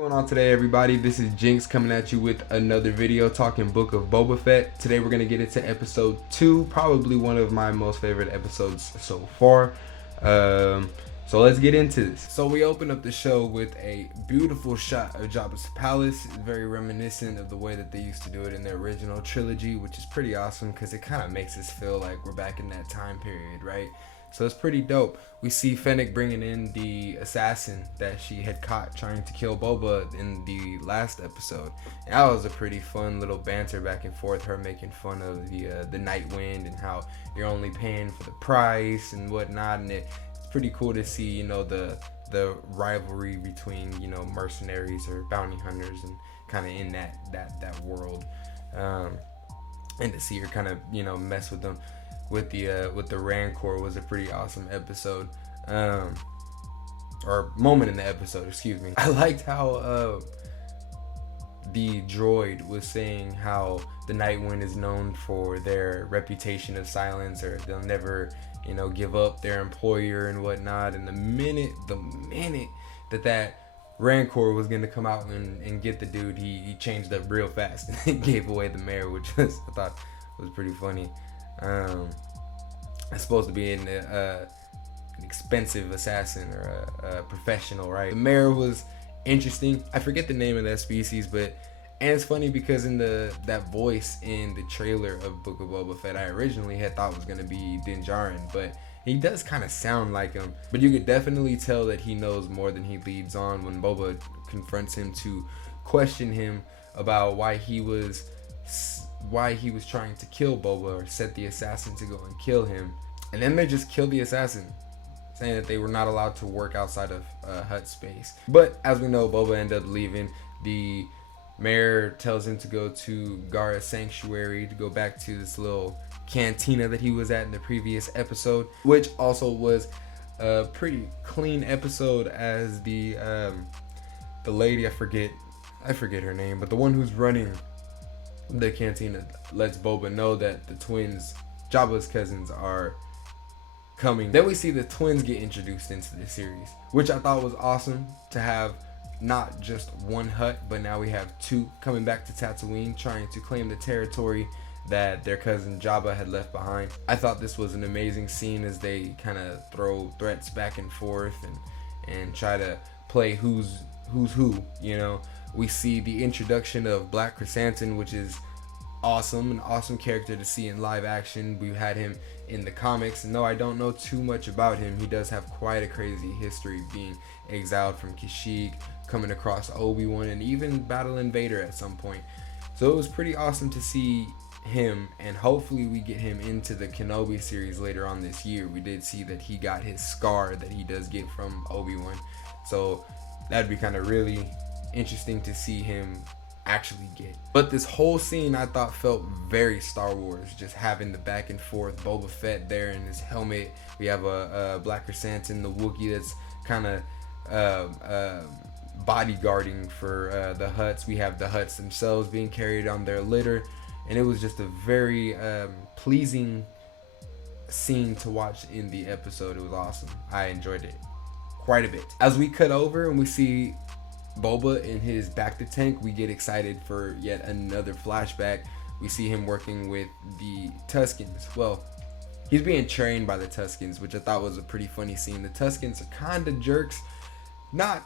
going on today, everybody? This is Jinx coming at you with another video talking Book of Boba Fett. Today we're going to get into episode 2, probably one of my most favorite episodes so far. So let's get into this. So we open up the show with a beautiful shot of Jabba's palace. It's very reminiscent of the way that they used to do it in the original trilogy, which is pretty awesome because it kind of makes us feel like we're back in that time period, right? So it's pretty dope. We see Fennec bringing in the assassin that she had caught trying to kill Boba in the last episode. And that was a pretty fun little banter back and forth, her making fun of the Night Wind and how you're only paying for the price and whatnot. And it's pretty cool to see, you know, the rivalry between, you know, mercenaries or bounty hunters and kind of in that world. And to see her kind of, you know, mess with them. With the Rancor was a pretty awesome episode, or moment in the episode, excuse me. I liked how the droid was saying how the Night Wind is known for their reputation of silence, or they'll never, you know, give up their employer and whatnot. And the minute that Rancor was gonna come out and get the dude, he changed up real fast and gave away the mayor, which I thought was pretty funny. It's supposed to be an expensive assassin or a professional, right? The mayor was interesting. I forget the name of that species, and it's funny because in that voice in the trailer of Book of Boba Fett, I originally had thought was gonna be Din Djarin, but he does kind of sound like him. But you could definitely tell that he knows more than he leads on when Boba confronts him to question him about why he was trying to kill Boba, or set the assassin to go and kill him. And then they just killed the assassin, saying that they were not allowed to work outside of Hutt space. But as we know, Boba ended up leaving. The mayor tells him to go to Gara Sanctuary, to go back to this little cantina that he was at in the previous episode, which also was a pretty clean episode, as the lady, I forget her name, but the one who's running the cantina lets Boba know that the twins, Jabba's cousins, are coming. Then we see the twins get introduced into the series, which I thought was awesome to have not just one Hutt, but now we have two coming back to Tatooine trying to claim the territory that their cousin Jabba had left behind. I thought this was an amazing scene as they kind of throw threats back and forth and try to play who's who, you know. We see the introduction of Black Chrysanthemum, which is awesome, an awesome character to see in live action. We've had him in the comics, and though I don't know too much about him, he does have quite a crazy history, being exiled from Kashyyyk, coming across Obi-Wan, and even battling Vader at some point. So it was pretty awesome to see him, and hopefully we get him into the Kenobi series later on this year. We did see that he got his scar that he does get from Obi-Wan, so that'd be kind of really interesting to see him actually get. But this whole scene I thought felt very Star Wars, just having the back and forth, Boba Fett there in his helmet. We have a Black Chrysanthemum, the Wookiee, that's kind of bodyguarding for the Hutts. We have the Hutts themselves being carried on their litter, and it was just a very pleasing scene to watch in the episode. It was awesome. I enjoyed it quite a bit. As we cut over and we see Boba in his bacta tank, we get excited for yet another flashback. We see him working with the Tuskens. Well, he's being trained by the Tuskens, which I thought was a pretty funny scene. The Tuskens are kind of jerks. Not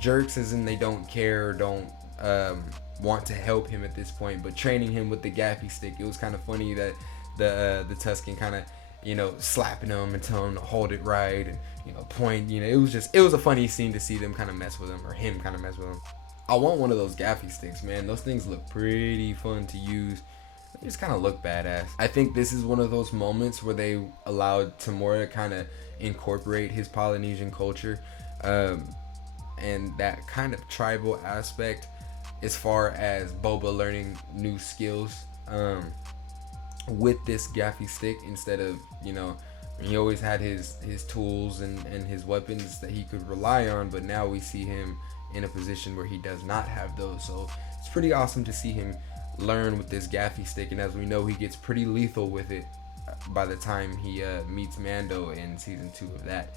jerks as in they don't care or don't want to help him at this point, but training him with the gaffy stick. It was kind of funny that the Tusken kind of, you know, slapping him and telling him to hold it right, and, you know, point, you know, it was a funny scene to see them kind of mess with him, or him kind of mess with him. I want one of those gaffy sticks, man. Those things look pretty fun to use. They just kind of look badass. I think this is one of those moments where they allowed Tamora to kind of incorporate his Polynesian culture, and that kind of tribal aspect as far as Boba learning new skills with this gaffy stick, instead of, you know, he always had his tools and his weapons that he could rely on, but now we see him in a position where he does not have those. So it's pretty awesome to see him learn with this gaffy stick, and as we know, he gets pretty lethal with it by the time he meets Mando in season 2 of that.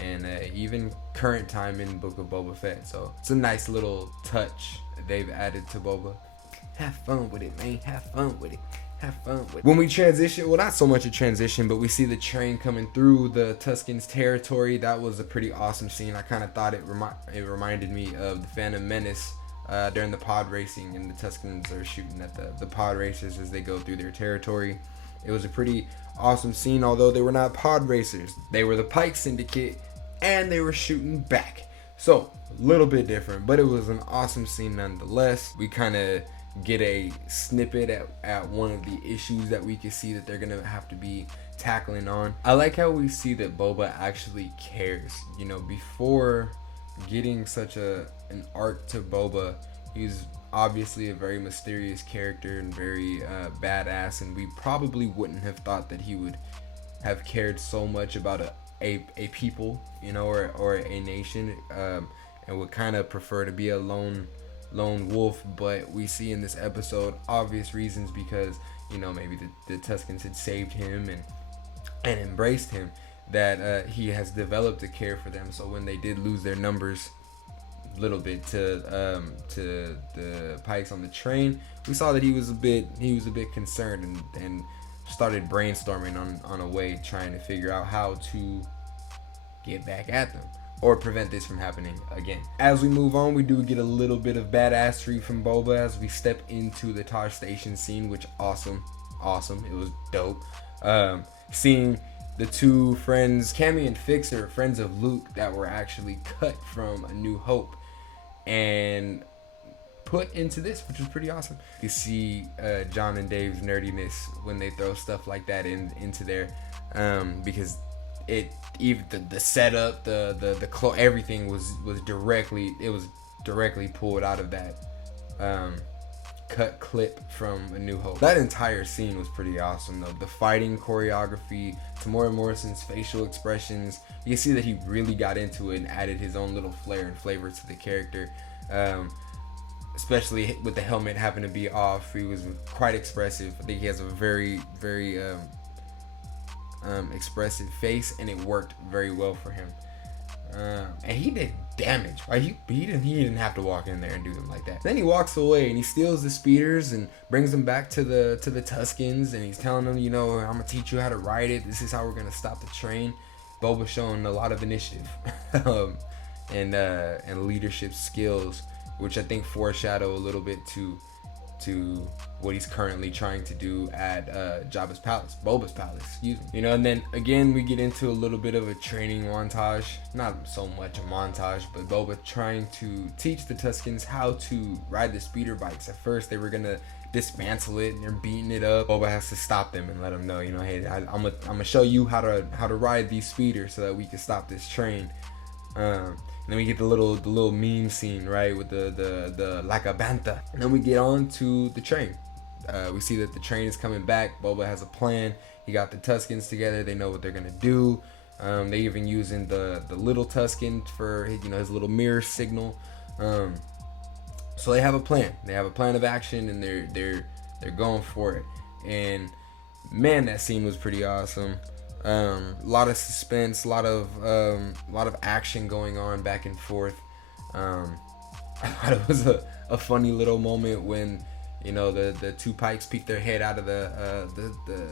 And even current time in Book of Boba Fett. So it's a nice little touch they've added to Boba. Have fun with it, man. Have fun with it. Have fun with it. When we transition, well, not so much a transition, but we see the train coming through the Tuskens' territory. That was a pretty awesome scene. I kind of thought it reminded me of the Phantom Menace during the pod racing, and the Tuskens are shooting at the pod racers as they go through their territory. It was a pretty awesome scene, although they were not pod racers. They were the Pike Syndicate, and they were shooting back. So, a little bit different, but it was an awesome scene nonetheless. We kind of get a snippet at one of the issues that we can see that they're going to have to be tackling on. I like how we see that Boba actually cares. You know, before getting such an arc to Boba, he's obviously a very mysterious character and very badass, and we probably wouldn't have thought that he would have cared so much about a people, you know, or a nation, and would kind of prefer to be a lone wolf. But we see in this episode obvious reasons, because, you know, maybe the Tuskens had saved him and embraced him, that he has developed a care for them. So when they did lose their numbers a little bit to the Pikes on the train, we saw that he was a bit concerned and started brainstorming on a way, trying to figure out how to get back at them or prevent this from happening again. As we move on, we do get a little bit of badassery from Boba as we step into the Taj Station scene, which awesome. It was dope. Seeing the two friends, Cammy and Fixer, friends of Luke, that were actually cut from A New Hope and put into this, which was pretty awesome. You see John and Dave's nerdiness when they throw stuff like that into there, because even the setup, the everything was directly pulled out of that cut clip from A New Hope. That entire scene was pretty awesome though. The fighting choreography, Tamora Morrison's facial expressions, you can see that he really got into it and added his own little flair and flavor to the character, especially with the helmet having to be off. He was quite expressive. I think he has a very expressive face, and it worked very well for him. And he did damage. Right? He didn't have to walk in there and do them like that. Then he walks away and he steals the speeders and brings them back to the Tuskens, and he's telling them, you know, I'm gonna teach you how to ride it. This is how we're gonna stop the train. Boba's showing a lot of initiative and leadership skills, which I think foreshadow a little bit to what he's currently trying to do at Boba's palace, excuse me. You know, and then again we get into a little bit of a training montage, not so much a montage, but Boba trying to teach the Tuskens how to ride the speeder bikes. At first they were gonna dismantle it and they're beating it up. Boba has to stop them and let them know, you know, hey, I'm gonna show you how to ride these speeders so that we can stop this train. And then we get the little meme scene, right, with the like a banta. And then we get on to the train. We see that the train is coming back. Boba has a plan. He got the Tuskens together. They know what they're gonna do. They even using the little Tusken for, you know, his little mirror signal. So they have a plan. They have a plan of action, and they're going for it. And man, that scene was pretty awesome. A lot of suspense, a lot of action going on back and forth. I thought it was a funny little moment when, you know, the two Pikes peek their head out of the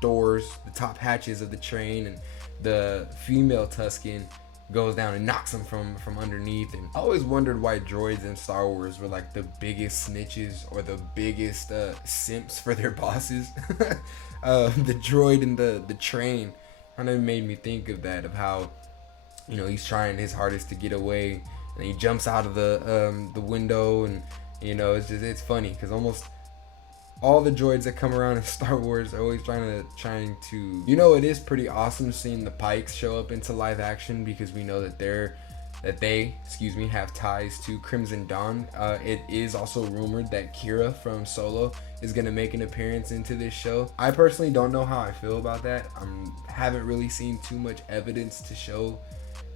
doors, the top hatches of the train, and the female Tusken goes down and knocks them from underneath. And I always wondered why droids in Star Wars were like the biggest snitches or the biggest simps for their bosses. The droid in the train kind of made me think of that, of how, you know, he's trying his hardest to get away, and he jumps out of the window, and, you know, it's funny because almost all the droids that come around in Star Wars are always trying to, you know, it is pretty awesome seeing the Pikes show up into live action, because we know that they have ties to Crimson Dawn. It is also rumored that Kira from Solo is going to make an appearance into this show. I personally don't know how I feel about that. Haven't really seen too much evidence to show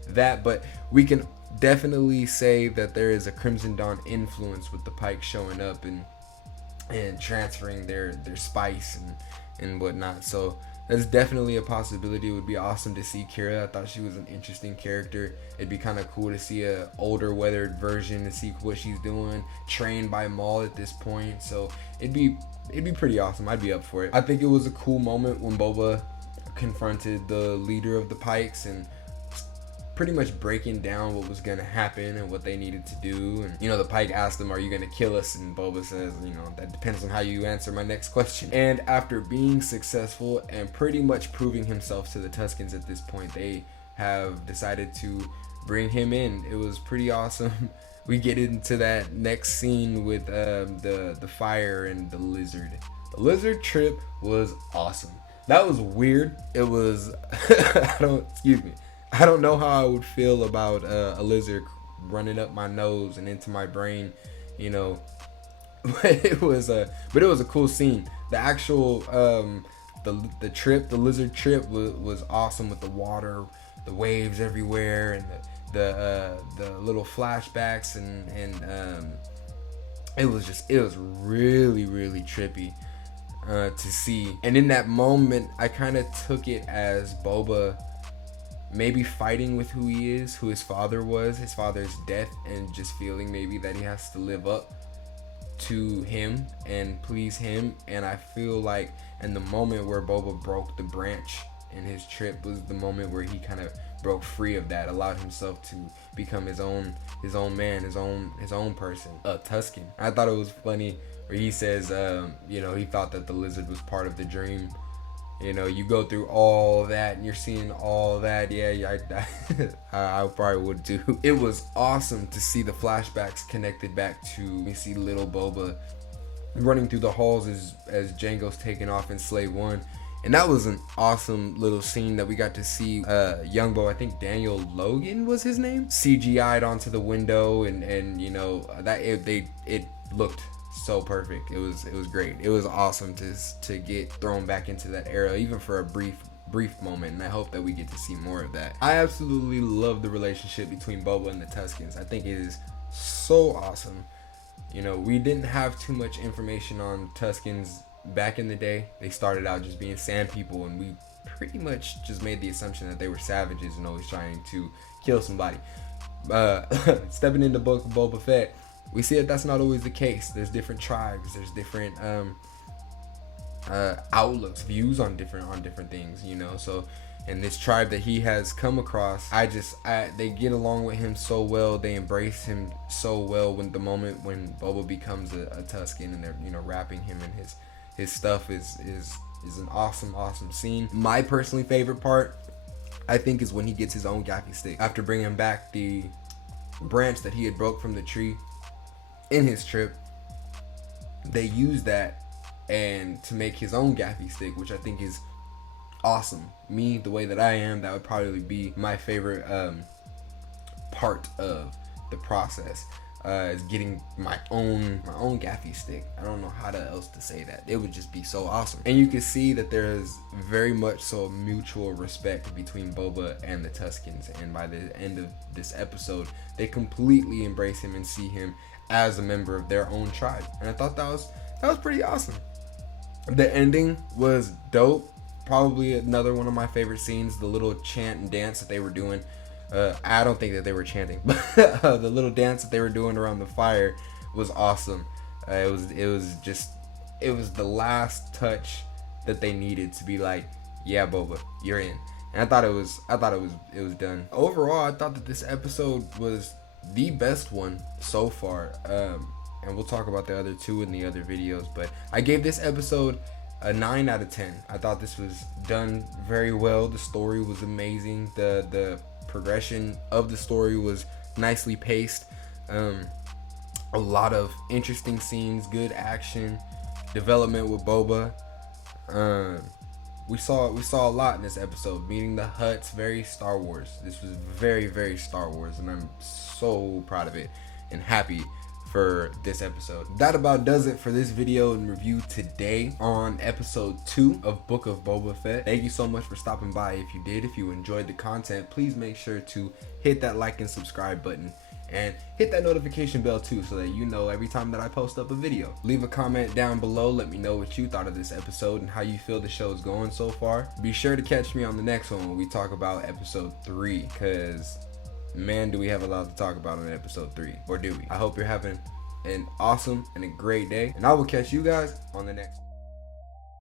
that, but we can definitely say that there is a Crimson Dawn influence with the Pikes showing up and transferring their spice and whatnot. So that's definitely a possibility. It would be awesome to see Kira. I thought she was an interesting character. It'd be kind of cool to see a older, weathered version, to see what she's doing, trained by Maul at this point. So it'd be pretty awesome. I'd be up for it. I think it was a cool moment when Boba confronted the leader of the Pikes and pretty much breaking down what was gonna happen and what they needed to do. And the Pike asked him, "Are you gonna kill us?" And Boba says, "That depends on how you answer my next question." And after being successful and pretty much proving himself to the Tuskens at this point, they have decided to bring him in. It was pretty awesome. We get into that next scene with the fire and the lizard. The lizard trip was awesome. That was weird. It was I don't know how I would feel about a lizard running up my nose and into my brain, but it was a cool scene. The actual the lizard trip was awesome, with the water, the waves everywhere, and the little flashbacks, and it was really, really trippy to see. And in that moment, I kind of took it as Boba maybe fighting with who he is, who his father was, his father's death, and just feeling maybe that he has to live up to him and please him. And I feel like in the moment where Boba broke the branch in his trip was the moment where he kind of broke free of that, allowed himself to become his own man, his own person, a Tusken. I thought it was funny where he says, he thought that the lizard was part of the dream. You go through all that and you're seeing all that. Yeah, I probably would too. It was awesome to see the flashbacks connected back to, we see little Boba running through the halls as Jango's taking off in Slave One. And that was an awesome little scene that we got to see young Bo, I think Daniel Logan was his name, CGI'd onto the window, and that it looked so perfect. It was great. It was awesome to get thrown back into that era, even for a brief moment, and I hope that we get to see more of that. I absolutely love the relationship between Boba and the Tuskens. I think it is so awesome. We didn't have too much information on Tuskens back in the day. They started out just being sand people, and we pretty much just made the assumption that they were savages and always trying to kill somebody. Stepping into Book of Boba Fett, we see that that's not always the case. There's different tribes. There's different outlooks, views on different things. So, and this tribe that he has come across, they get along with him so well. They embrace him so well. When the moment when Boba becomes a Tusken, and they're wrapping him in his stuff is an awesome scene. My personally favorite part, I think, is when he gets his own gaffy stick after bringing back the branch that he had broke from the tree in his trip. They use that and to make his own gaffy stick, which I think is awesome. Me, the way that I am, that would probably be my favorite part of the process, is getting my own gaffy stick. I don't know how else to say that. It would just be so awesome. And you can see that there is very much so a mutual respect between Boba and the Tuskens, and by the end of this episode, they completely embrace him and see him as a member of their own tribe. And I thought that was pretty awesome. The ending was dope. Probably another one of my favorite scenes, the little chant and dance that they were doing. I don't think that they were chanting, but the little dance that they were doing around the fire was awesome. It was the last touch that they needed to be like, yeah, Boba, you're in. And I thought it was done. Overall, I thought that this episode was the best one so far. And we'll talk about the other two in the other videos, but I gave this episode a 9 out of 10. I thought this was done very well. The story was amazing. The progression of the story was nicely paced. A lot of interesting scenes, good action, development with Boba. We saw a lot in this episode. Meeting the Hutts, very Star Wars. This was very, very Star Wars, and I'm so proud of it and happy for this episode. That about does it for this video and review today on episode 2 of Book of Boba Fett. Thank you so much for stopping by. If you enjoyed the content, please make sure to hit that like and subscribe button, and hit that notification bell too so that you know every time that I post up a video. Leave a comment down below, let me know what you thought of this episode and how you feel the show is going so far. Be sure to catch me on the next one when we talk about episode 3, because man, do we have a lot to talk about in episode 3, or do we? I hope you're having an awesome and a great day, and I will catch you guys on the next one.